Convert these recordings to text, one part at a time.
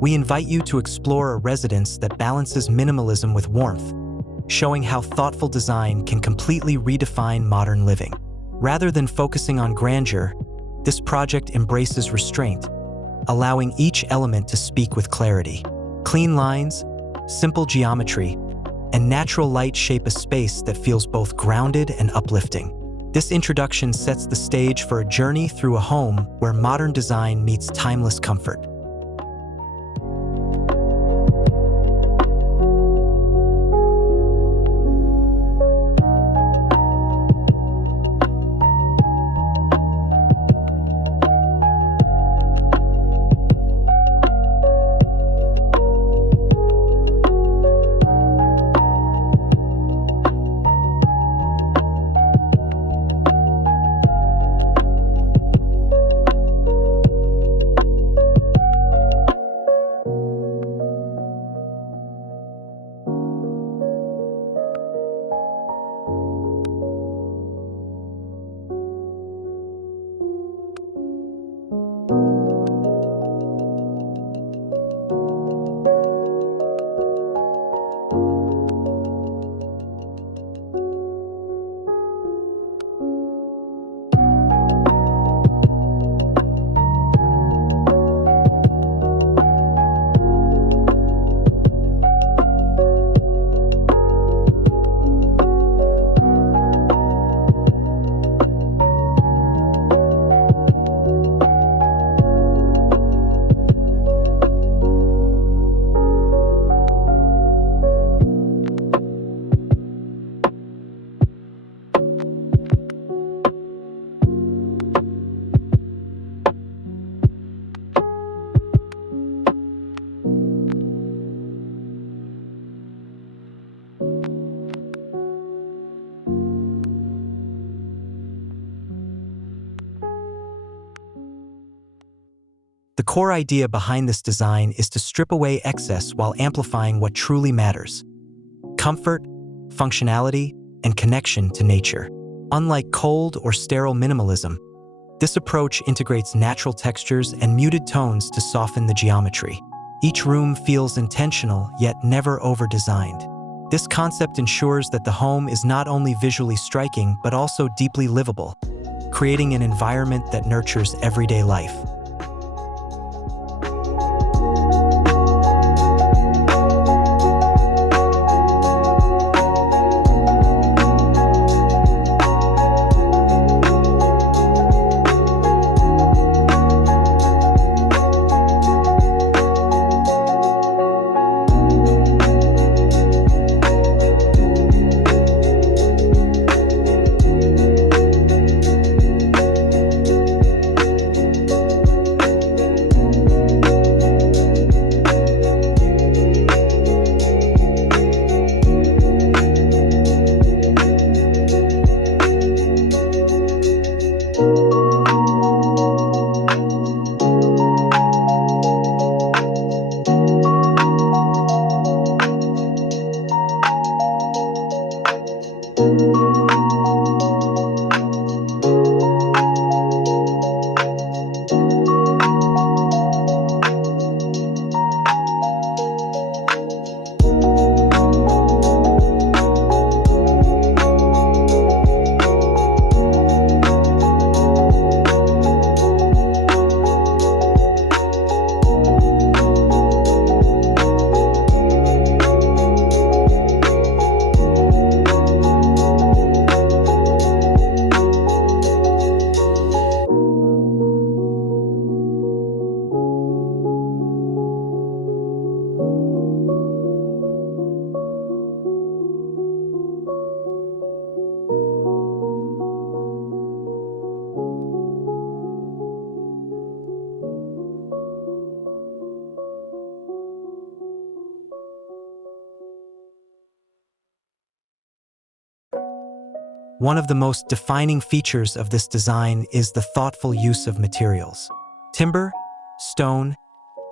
We invite you to explore a residence that balances minimalism with warmth, showing how thoughtful design can completely redefine modern living. Rather than focusing on grandeur, this project embraces restraint, allowing each element to speak with clarity. Clean lines, simple geometry, and natural light shape a space that feels both grounded and uplifting. This introduction sets the stage for a journey through a home where modern design meets timeless comfort. The core idea behind this design is to strip away excess while amplifying what truly matters: comfort, functionality, and connection to nature. Unlike cold or sterile minimalism, this approach integrates natural textures and muted tones to soften the geometry. Each room feels intentional, yet never over-designed. This concept ensures that the home is not only visually striking, but also deeply livable, creating an environment that nurtures everyday life. One of the most defining features of this design is the thoughtful use of materials. Timber, stone,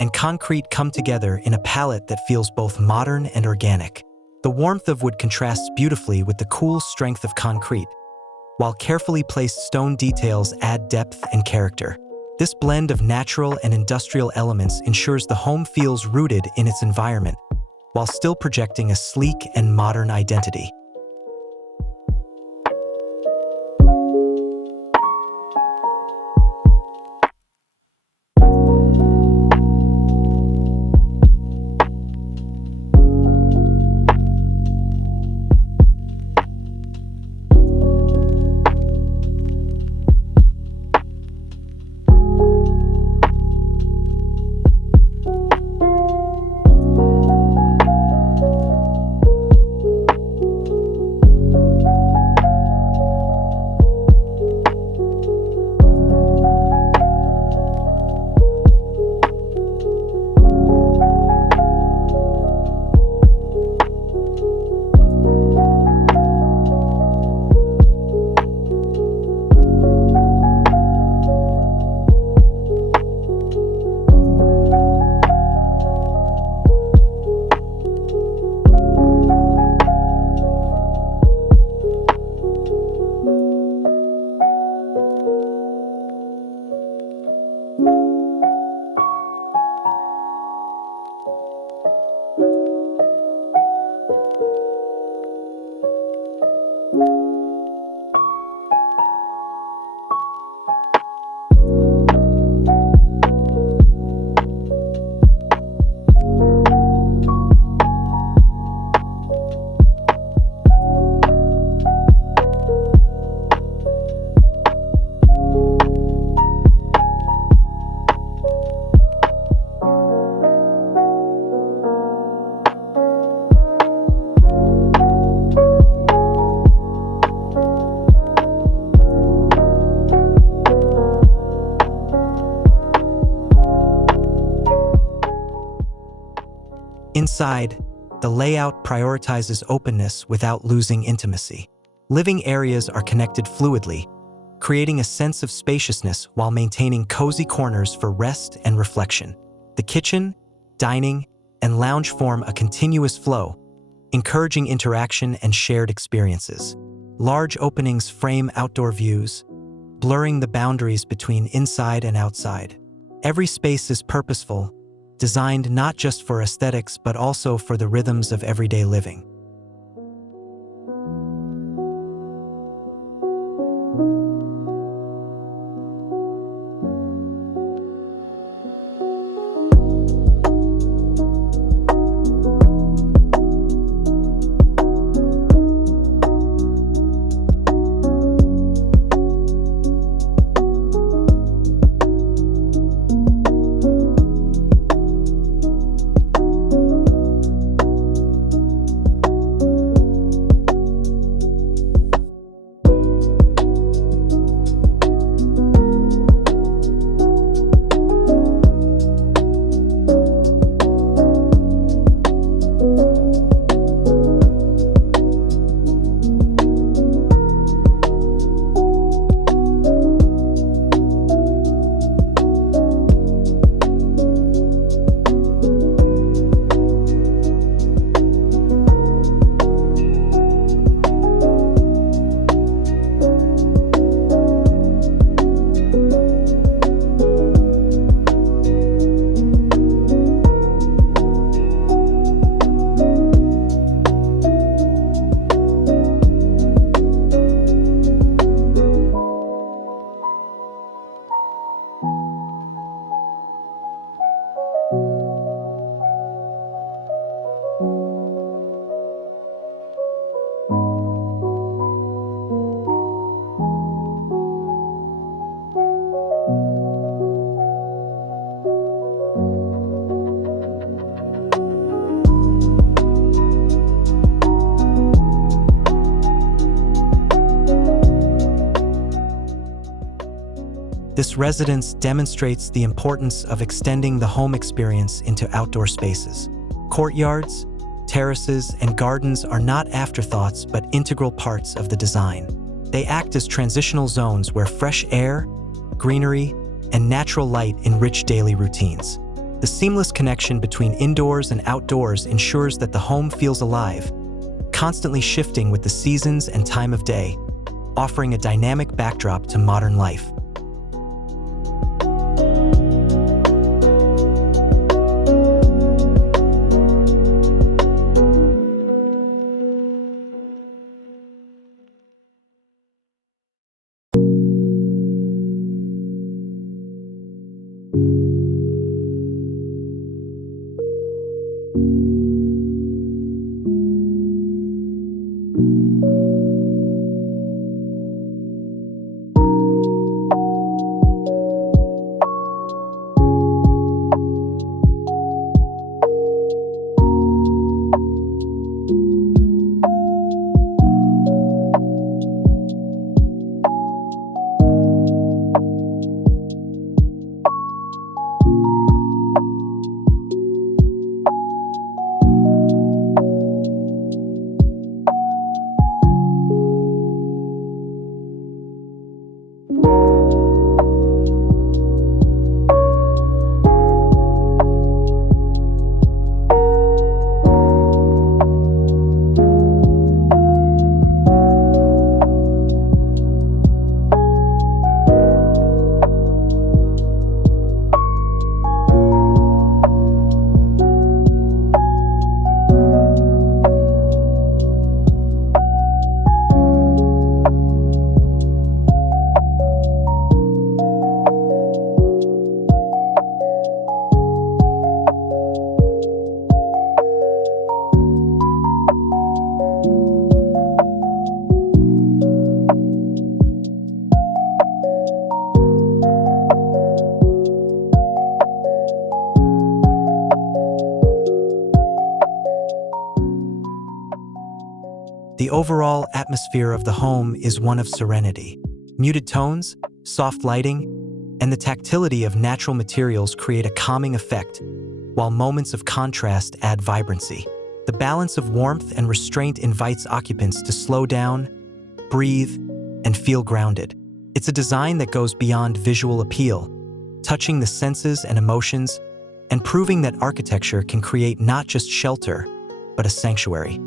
and concrete come together in a palette that feels both modern and organic. The warmth of wood contrasts beautifully with the cool strength of concrete, while carefully placed stone details add depth and character. This blend of natural and industrial elements ensures the home feels rooted in its environment, while still projecting a sleek and modern identity. Inside, the layout prioritizes openness without losing intimacy. Living areas are connected fluidly, creating a sense of spaciousness while maintaining cozy corners for rest and reflection. The kitchen, dining, and lounge form a continuous flow, encouraging interaction and shared experiences. Large openings frame outdoor views, blurring the boundaries between inside and outside. Every space is purposeful, designed not just for aesthetics but also for the rhythms of everyday living. This residence demonstrates the importance of extending the home experience into outdoor spaces. Courtyards, terraces, and gardens are not afterthoughts but integral parts of the design. They act as transitional zones where fresh air, greenery, and natural light enrich daily routines. The seamless connection between indoors and outdoors ensures that the home feels alive, constantly shifting with the seasons and time of day, offering a dynamic backdrop to modern life. the overall atmosphere of the home is one of serenity. Muted tones, soft lighting, and the tactility of natural materials create a calming effect, while moments of contrast add vibrancy. The balance of warmth and restraint invites occupants to slow down, breathe, and feel grounded. It's a design that goes beyond visual appeal, touching the senses and emotions, and proving that architecture can create not just shelter, but a sanctuary.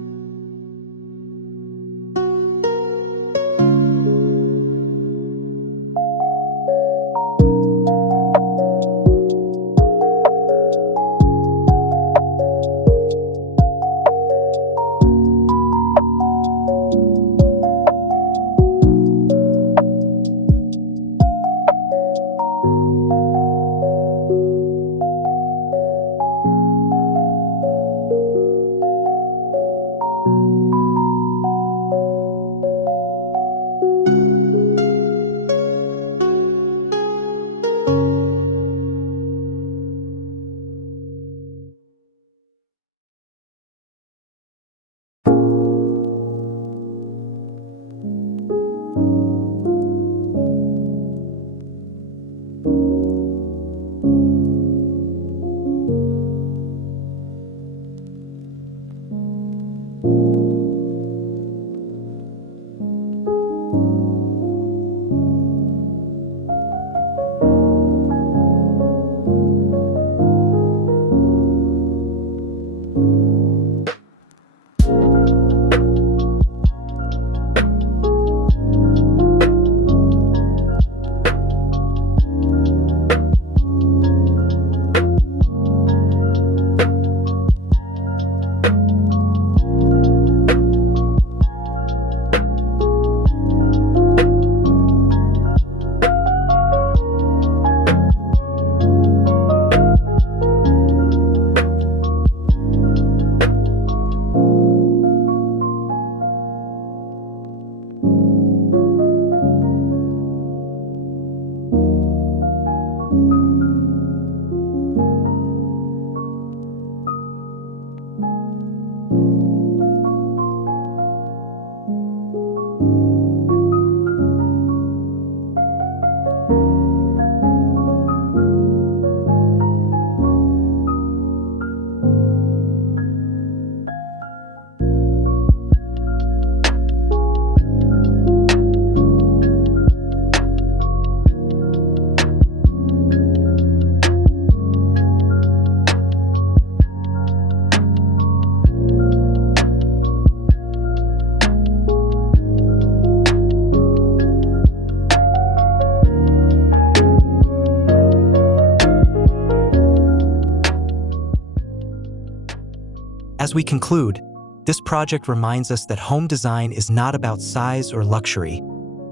As we conclude, this project reminds us that home design is not about size or luxury,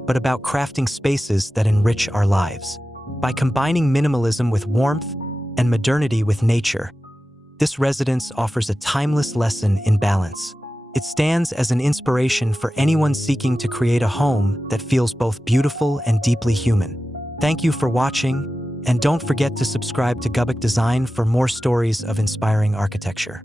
but about crafting spaces that enrich our lives. By combining minimalism with warmth and modernity with nature, this residence offers a timeless lesson in balance. It stands as an inspiration for anyone seeking to create a home that feels both beautiful and deeply human. Thank you for watching, and don't forget to subscribe to Gubuk Design for more stories of inspiring architecture.